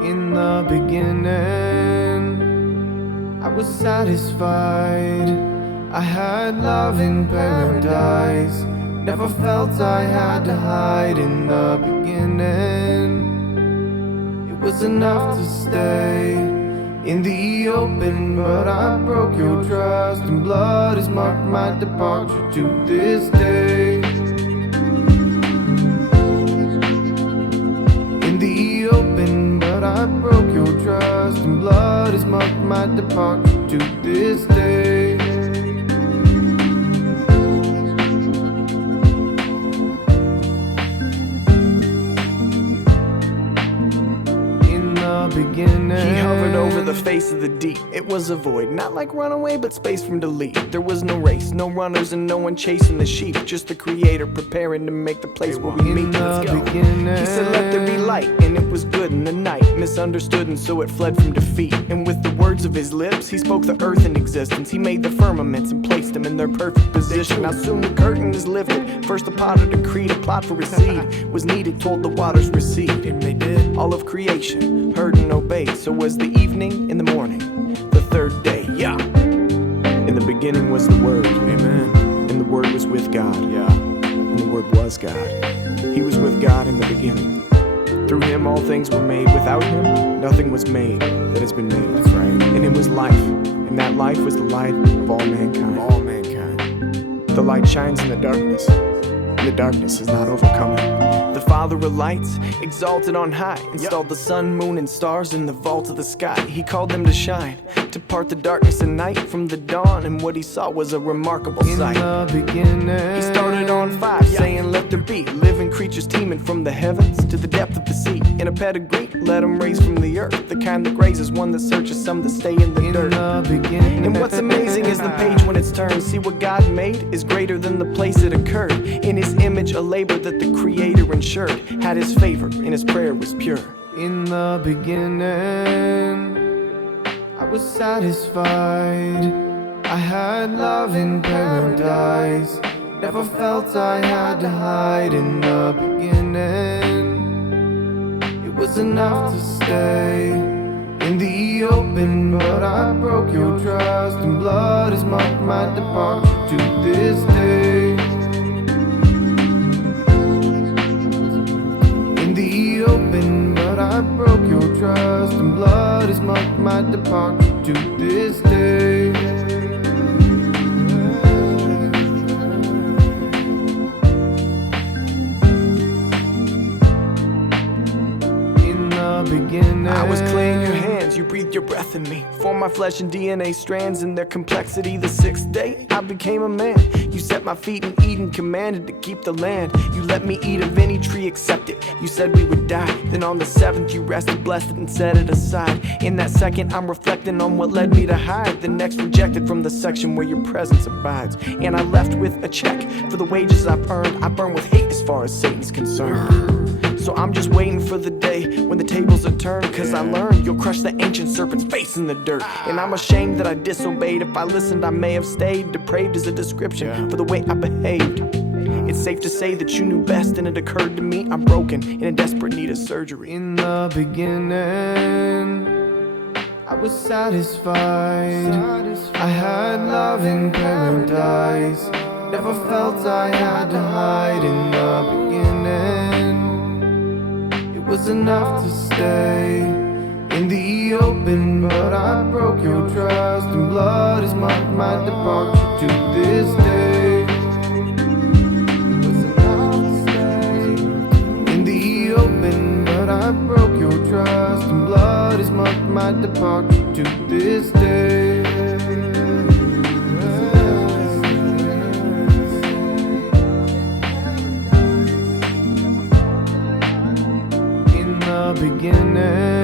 In the beginning, I was satisfied. I had love in paradise. Never felt I had to hide. In the beginning, it was enough to stay in the open, but I broke your trust, and blood has marked my departure to this day. In the open, but I broke your trust, and blood has marked my departure to this day. Beginning. He hovered over the face of the deep. It was a void, not like runaway, but space from delete. There was no race, no runners, and no one chasing the sheep. Just the creator preparing to make the place where we meet. Let's go. He said, let there be light, and it was good in the night. Misunderstood, and so it fled from defeat. And with the words of his lips, he spoke the earth in existence. He made the firmaments and placed them in their perfect position. Now soon the curtain is lifted. First the potter decreed a plot for his seed was needed, told the waters recede. And they did. All of creation heard and obeyed. So was the evening and the morning, the third day. Yeah. In the beginning was the Word. Amen. And the Word was with God. Yeah. And the Word was God. He was with God in the beginning. Through him all things were made. Without him nothing was made that has been made. That's right. And it was life. And that life was the light of all mankind. All mankind. The light shines in the darkness, and the darkness is not overcoming. The Father of lights, exalted on high, installed the sun, moon, and stars in the vault of the sky. He called them to shine, to part the darkness and night from the dawn, and what he saw was a remarkable sight. In the beginning, he started on 5, saying let there be living creatures teeming from the heavens to the depth of the sea. In a pedigree, let them raise from the earth, the kind that grazes, one that searches, some that stay in the dirt. And what's amazing is the page when it's turned. See, what God made is greater than the place it occurred. In his image, a labor that the Creator ensured had his favor, and his prayer was pure. In the beginning, I was satisfied. I had love in paradise. Never felt I had to hide. In the beginning, it was enough to stay in the open, but I broke your trust, and blood has marked my departure to this day. In the open, but I broke your trust, and blood has marked my departure to this day. In the beginning, I was clay in your hands, you breathed your breath in me. Formed my flesh and DNA strands in their complexity. The 6th day, I became a man. You set my feet in Eden, commanded to keep the land. You let me eat of any tree, accept it. You said we would die. Then on the 7th, you rested, blessed it, and set it aside. In that second, I'm reflecting on what led me to hide. The next rejected from the section where your presence abides. And I left with a check for the wages I've earned. I burn with hate as far as Satan's concerned. So I'm just waiting for the day when the tables are turned, cause I learned you'll crush the ancient serpent's face in the dirt. And I'm ashamed that I disobeyed. If I listened, I may have stayed. Depraved is a description for the way I behaved. It's safe to say that you knew best, and it occurred to me I'm broken and in desperate need of surgery. In the beginning, I was satisfied. I had love in paradise. Never felt I had to hide. In the beginning, it was enough to stay in the open, but I broke your trust, and blood has marked my departure to this day. It was enough to stay in the open, but I broke your trust, and blood has marked my departure to this day. In the beginning,